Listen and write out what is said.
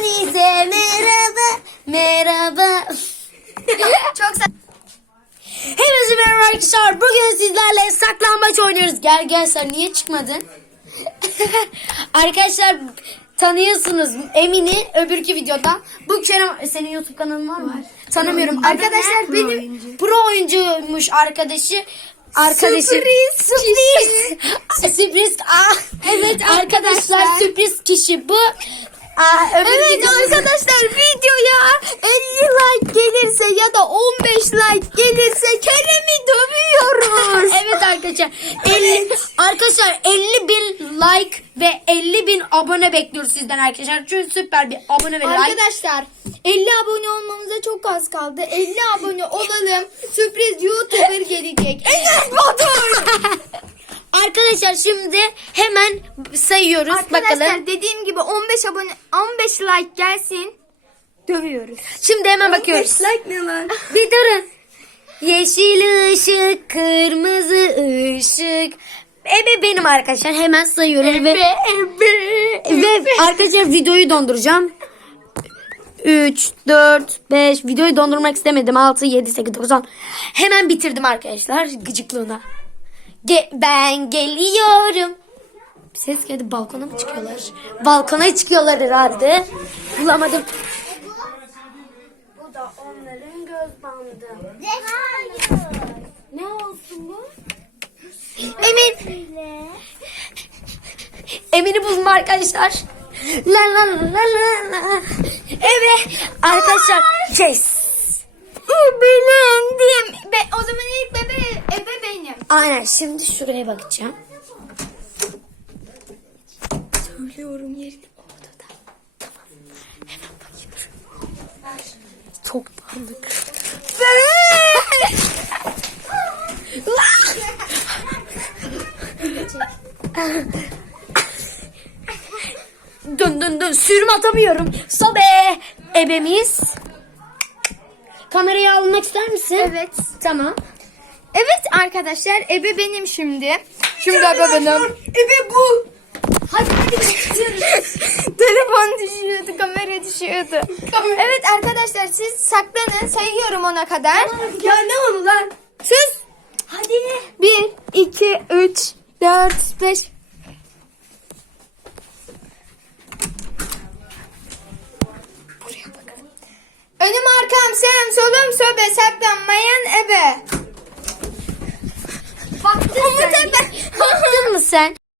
Monize merhaba. Merhaba. Çok sa- Hepinize merhaba arkadaşlar. Bugün sizlerle saklambaç oynuyoruz. Gel gel sen niye çıkmadın? arkadaşlar tanıyorsunuz Emin'i öbürkü videoda. Bu Kerem senin YouTube kanalın var mı? Tanımıyorum. Adı Arkadaşlar ne? Pro benim oyuncu. pro oyuncuymuş arkadaşı. Arkadaşı. Sürpriz, Sürpriz. sürpriz. Ah. Evet arkadaşlar arkadaşlar. sürpriz kişi bu. Aa, öbür Evet arkadaşlar videoya 50 like gelirse ya da 15 like gelirse Kerem'i dövüyoruz. Evet arkadaşlar. 50, arkadaşlar 50 bin like ve 50 bin abone bekliyoruz sizden arkadaşlar. Çünkü süper bir abone ve like. Arkadaşlar 50 abone olmamıza çok az kaldı. 50 abone olalım. Sürpriz YouTuber gelecek. Enes Batur. Arkadaşlar şimdi hemen sayıyoruz Arkadaşlar bakalım. dediğim gibi 15 abone 15 like gelsin. Dövüyoruz. Şimdi hemen bakıyoruz. like ne lan? Bir durun. Yeşil ışık, kırmızı ışık. Ebe benim arkadaşlar. Hemen sayıyorum ve ve arkadaşlar videoyu donduracağım. 3, 4, 5 videoyu dondurmak istemedim. 6, 7, 8, 9, 10. Hemen bitirdim arkadaşlar gıcıklığına. Ge- ben geliyorum. Bir ses geldi balkona mı çıkıyorlar? Balkona çıkıyorlar herhalde. Bulamadım. Bu da onların göz bandı. Ne olsun bu? Emin. Emin'i buldum arkadaşlar. La la la la la. Evet arkadaşlar. Yes. Bilendim. Aynen şimdi şuraya bakacağım. Söylüyorum yerini. Odada. Tamam. Hemen bakıyorum. Çok dağınık. dön dön dön sürüm atamıyorum. Sobe ebemiz. Kamerayı almak ister misin? Evet. Tamam. Evet arkadaşlar ebe benim şimdi. Şimdi ebe benim. Ebe bu. Hadi hadi Telefon düşüyordu, kamera düşüyordu. Evet arkadaşlar siz saklanın. Sayıyorum ona kadar. Ya ne onu lan? Sus. Hadi. 1, 2, 3, 4, 5. Buraya bakalım. Önüm arkam sağım solum sobe saklanmayan ebe.